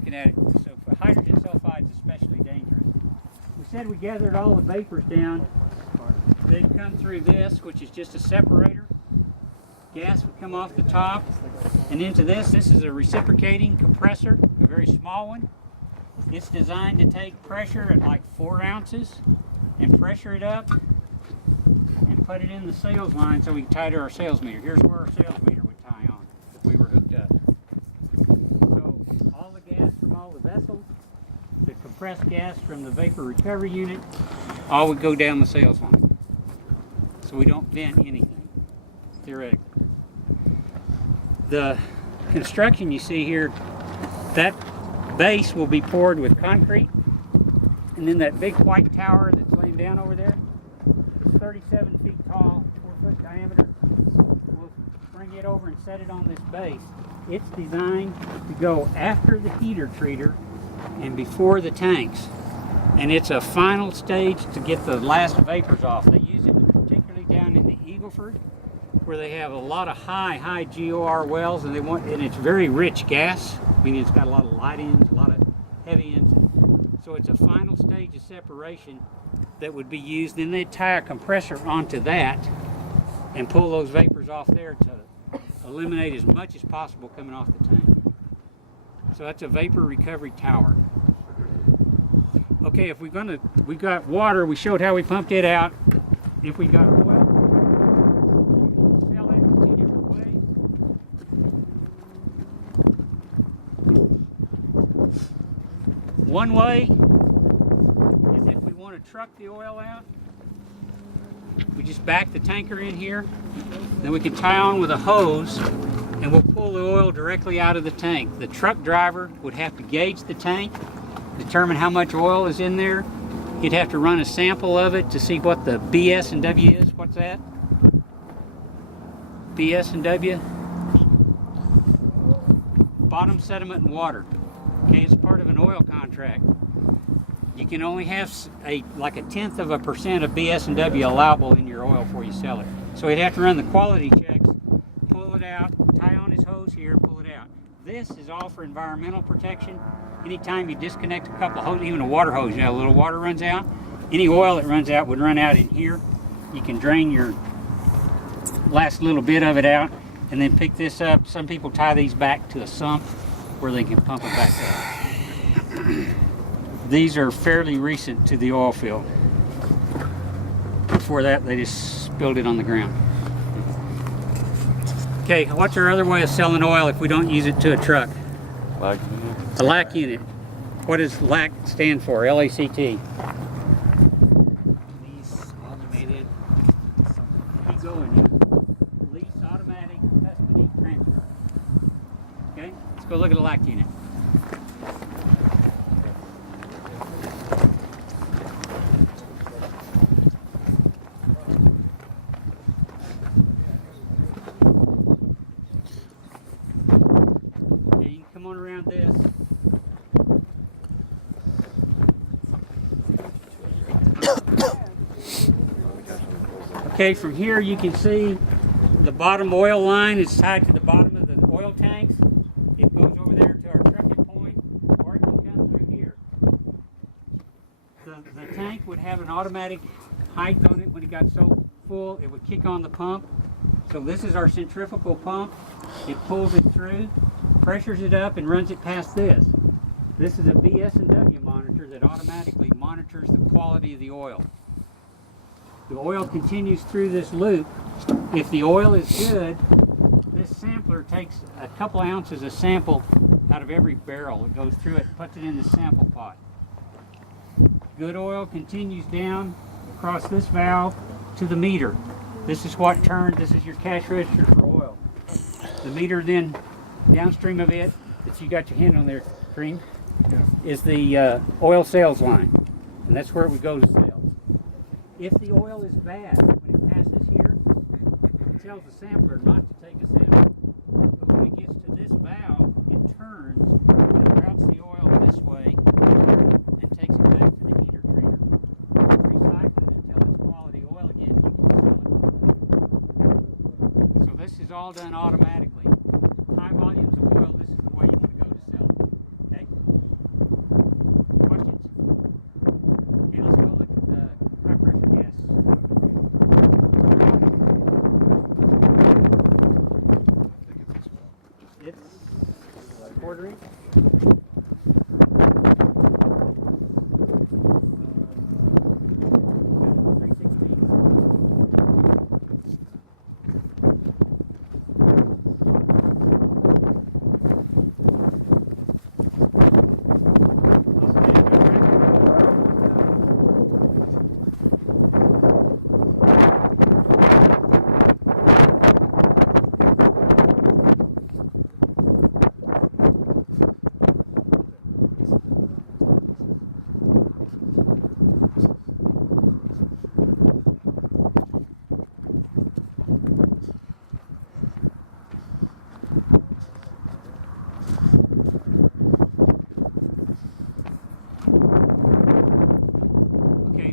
looking at it. So hydrogen sulfide is especially dangerous. We said we gathered all the vapors down. They'd come through this, which is just a separator. Gas would come off the top and into this. This is a reciprocating compressor, a very small one. It's designed to take pressure at like 4 ounces and pressure it up and put it in the sales line so we can tie to our sales meter. Here's where our sales meter would tie on if we were hooked up. So all the gas from all the vessels, the compressed gas from the vapor recovery unit, all would go down the sales line. So we don't vent anything, theoretically. The construction you see here, that base will be poured with concrete, and then that big white tower that's laying down over there, it's 37 feet tall, 4-foot diameter. We'll bring it over and set it on this base. It's designed to go after the heater treater and before the tanks, and it's a final stage to get the last vapors off. They use it particularly down in the Eagleford, where they have a lot of high GOR wells, and it's very rich gas. I mean, it's got a lot of light ends, a lot of heavy ends. So it's a final stage of separation that would be used. Then they tie a compressor onto that and pull those vapors off there to eliminate as much as possible coming off the tank. So that's a vapor recovery tower. Okay, if we've got water, we showed how we pumped it out. If we got oil, we can sell it in 2 different ways. One way is if we want to truck the oil out, we just back the tanker in here, then we can tie on with a hose and we'll pull the oil directly out of the tank. The truck driver would have to gauge the tank, determine how much oil is in there. He'd have to run a sample of it to see what the BS and W is. What's that? BS and W? Bottom sediment and water. Okay, it's part of an oil contract. You can only have like a 1/10% of BS and W allowable in your oil before you sell it. So he'd have to run the quality checks, pull it out, tie on his hose here, and pull it out. This is all for environmental protection. Anytime you disconnect a couple of hoses, even a water hose, a little water runs out, any oil that runs out would run out in here. You can drain your last little bit of it out and then pick this up. Some people tie these back to a sump where they can pump it back up. These are fairly recent to the oil field. Before that, they just spilled it on the ground. Okay, what's our other way of selling oil if we don't use it to a truck? LAC unit. A LAC unit. What does LAC stand for? L-A-C-T. Lease automated. Keep going. Lease automatic custody transfer. Okay, let's go look at a LAC unit. Okay, you can come on around this. Okay, from here you can see the bottom oil line is tied to the bottom of the oil tanks. It goes over there to our trucking point, or it can come through here. The tank would have an automatic height on it. When it got so full, it would kick on the pump. So this is our centrifugal pump. It pulls it through, pressures it up, and runs it past this. This is a BS&W monitor that automatically monitors the quality of the oil. The oil continues through this loop. If the oil is good, this sampler takes a couple ounces of sample out of every barrel. It goes through it, puts it in the sample pot. Good oil continues down across this valve to the meter. This is what turns, this is your cash register for oil. The meter then, downstream of it, if you got your hand on there, Cream, is the oil sales line. And that's where it would go to sales. If the oil is bad, when it passes here, it tells the sampler not to take a sample. But when it gets to this valve, it turns and routes the oil this way and takes it back to the heater treater. Recycle it until it's quality oil again, you can sell it. So this is all done automatically. High volumes of oil, this is the way you want to go to sell it. Okay? 1/4 inch.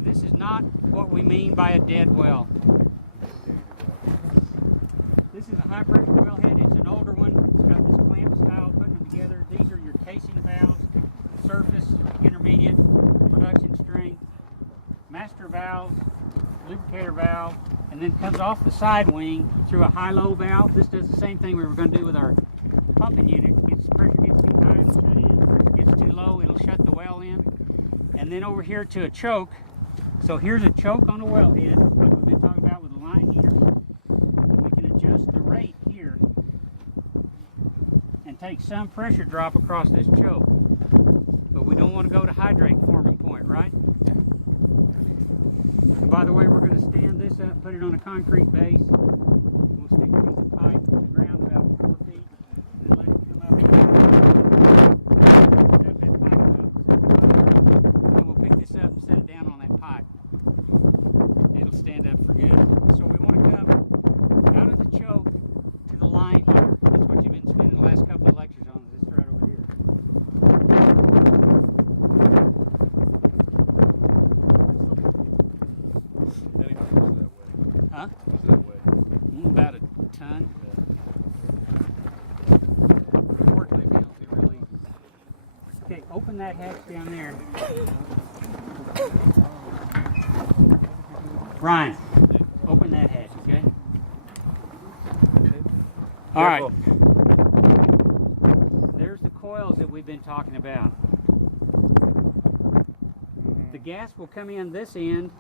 This is not what we mean by a dead well. This is a high pressure wellhead. It's an older one. It's got this clamp style putting them together. These are your casing valves, surface, intermediate, production string, master valves, lubricator valve, and then comes off the side wing through a high-low valve. This does the same thing we were going to do with our pumping unit. Pressure gets too high, it'll shut in. Pressure gets too low, it'll shut the well in. And then over here to a choke. So here's a choke on the wellhead, like we've been talking about with the line heater. We can adjust the rate here and take some pressure drop across this choke. But we don't want to go to hydrate forming point, right? And by the way, we're going to stand this up, put it on a concrete base. We'll stick a piece of pipe in the ground about 4 feet, and then let it come up. Step that pipe up, set the pipe up, and then we'll pick this up and set it down on that pipe. It'll stand up for good. So we want to come out of the choke to the line here. That's what you've been spending the last couple of lectures on, is this right over here. Huh? About a ton. Forklift down to real easy. Okay, open that hatch down there. Ryan, open that hatch, okay? All right. There's the coils that we've been talking about. The gas will come in this end,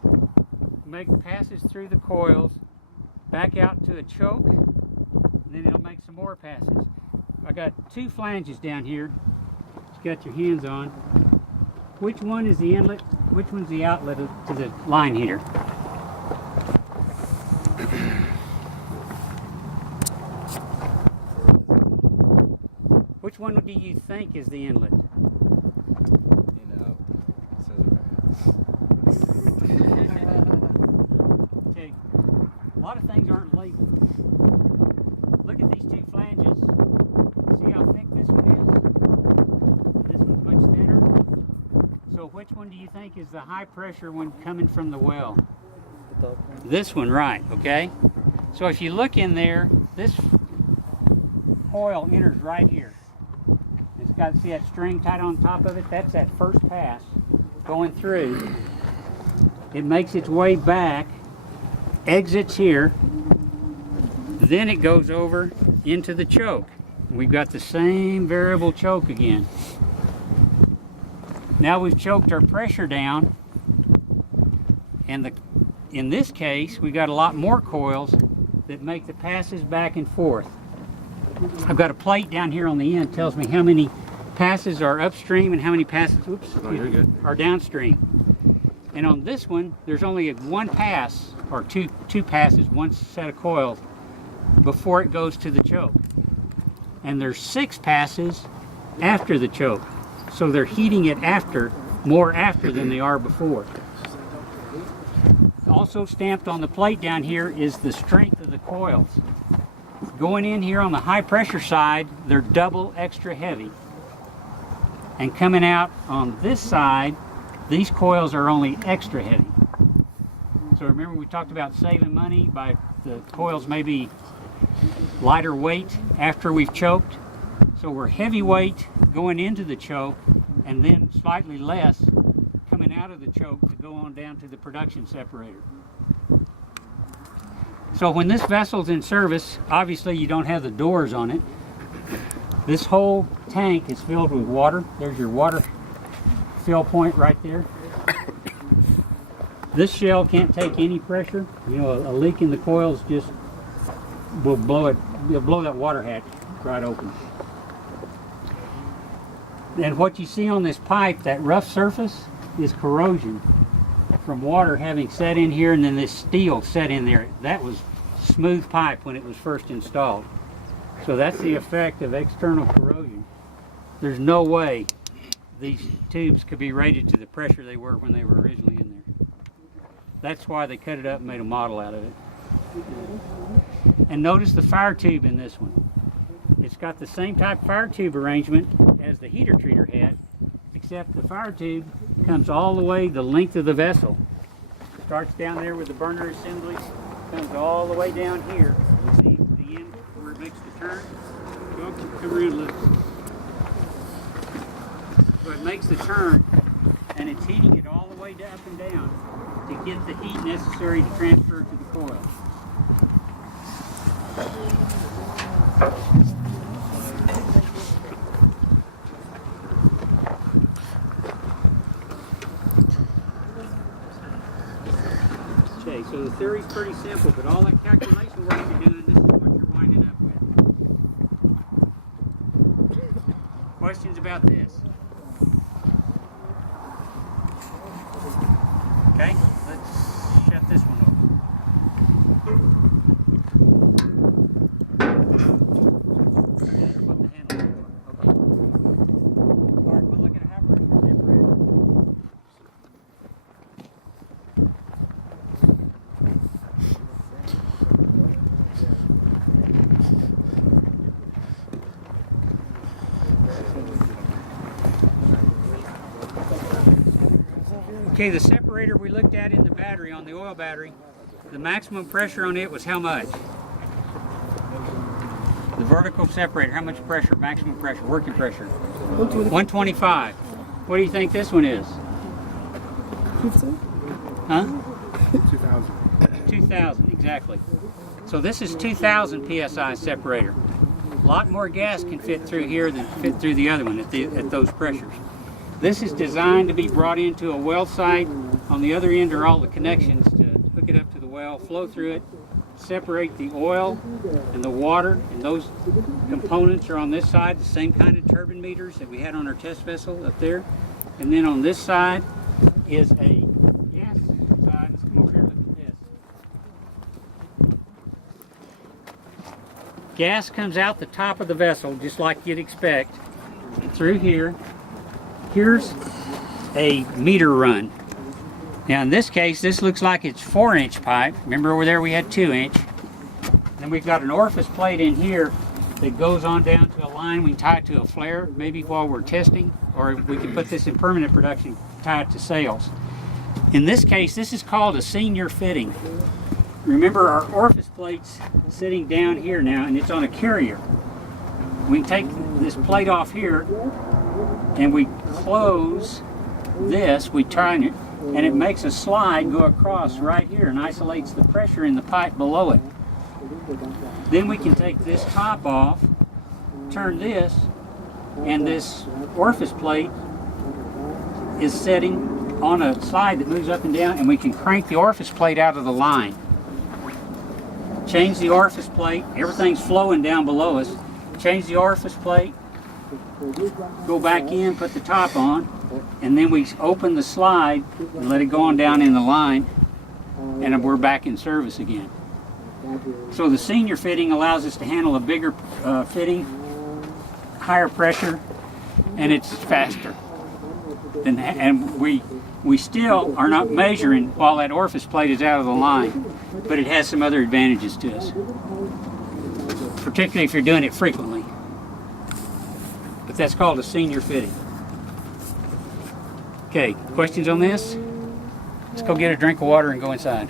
make passes through the coils, back out to a choke, and then it'll make some more passes. I got 2 flanges down here that you got your hands on. Which one is the inlet? Which one's the outlet to the line heater? Which one do you think is the inlet? You know, it says it right here. Okay, a lot of things aren't labeled. Look at these 2 flanges. See how thick this one is? This one's much thinner. So which one do you think is the high pressure one coming from the well? This one, right, okay? So if you look in there, this coil enters right here. It's got, see that string tied on top of it? That's that first pass going through. It makes its way back, exits here, then it goes over into the choke. We've got the same variable choke again. Now we've choked our pressure down, and in this case we got a lot more coils that make the passes back and forth. I've got a plate down here on the end that tells me how many passes are upstream and how many passes You're good. are downstream. And on this one, there's only 1 pass, or two passes, 1 set of coils, before it goes to the choke. And there's 6 passes after the choke. So they're heating it more after than they are before. Also stamped on the plate down here is the strength of the coils. Going in here on the high pressure side, they're double extra heavy. And coming out on this side, these coils are only extra heavy. So remember we talked about saving money by the coils maybe lighter weight after we've choked. So we're heavy weight going into the choke and then slightly less coming out of the choke to go on down to the production separator. So when this vessel's in service, obviously you don't have the doors on it. This whole tank is filled with water. There's your water fill point right there. This shell can't take any pressure. You know, a leak in the coils just will blow it. It'll blow that water hatch right open. And what you see on this pipe, that rough surface, is corrosion from water having set in here, and then this steel set in there. That was smooth pipe when it was first installed. So that's the effect of external corrosion. There's no way these tubes could be rated to the pressure they were when they were originally in there. That's why they cut it up and made a model out of it. And notice the fire tube in this one. It's got the same type of fire tube arrangement as the heater treater had, except the fire tube comes all the way the length of the vessel. Starts down there with the burner assembly, comes all the way down here. You see the end where it makes the turn? Come around, look. So it makes the turn, and it's heating it all the way up and down to get the heat necessary to transfer to the coil. Okay, so the theory's pretty simple, but all that calculation work you're doing, this is what you're winding up with. Questions about this? Okay, let's shut this one off. That's what the handle is for. Okay. All right, we'll look at a high pressure separator. Okay, the separator we looked at in the battery, on the oil battery, the maximum pressure on it was how much? The vertical separator, how much pressure, maximum pressure, working pressure? 125. What do you think this one is? 50? Huh? 2000. 2000, exactly. So this is 2000 PSI separator. A lot more gas can fit through here than fit through the other one at those pressures. This is designed to be brought into a well site. On the other end are all the connections to hook it up to the well, flow through it, separate the oil and the water, and those components are on this side, the same kind of turbine meters that we had on our test vessel up there. And then on this side is a gas side. Let's come over here and look at this. Gas comes out the top of the vessel just like you'd expect through here. Here's a meter run. Now in this case, this looks like it's 4-inch pipe. Remember over there we had 2-inch. Then we've got an orifice plate in here that goes on down to a line. We can tie it to a flare, maybe while we're testing, or we can put this in permanent production, tie it to sails. In this case, this is called a senior fitting. Remember our orifice plate's sitting down here now, and it's on a carrier. We can take this plate off here, and we close this, we turn it, and it makes a slide go across right here and isolates the pressure in the pipe below it. Then we can take this top off, turn this, and this orifice plate is setting on a slide that moves up and down, and we can crank the orifice plate out of the line. Change the orifice plate, everything's flowing down below us. Change the orifice plate, go back in, put the top on, and then we open the slide and let it go on down in the line, and we're back in service again. So the senior fitting allows us to handle a bigger fitting, higher pressure, and it's faster. And we still are not measuring while that orifice plate is out of the line, but it has some other advantages to us, particularly if you're doing it frequently. But that's called a senior fitting. Okay, questions on this? Let's go get a drink of water and go inside.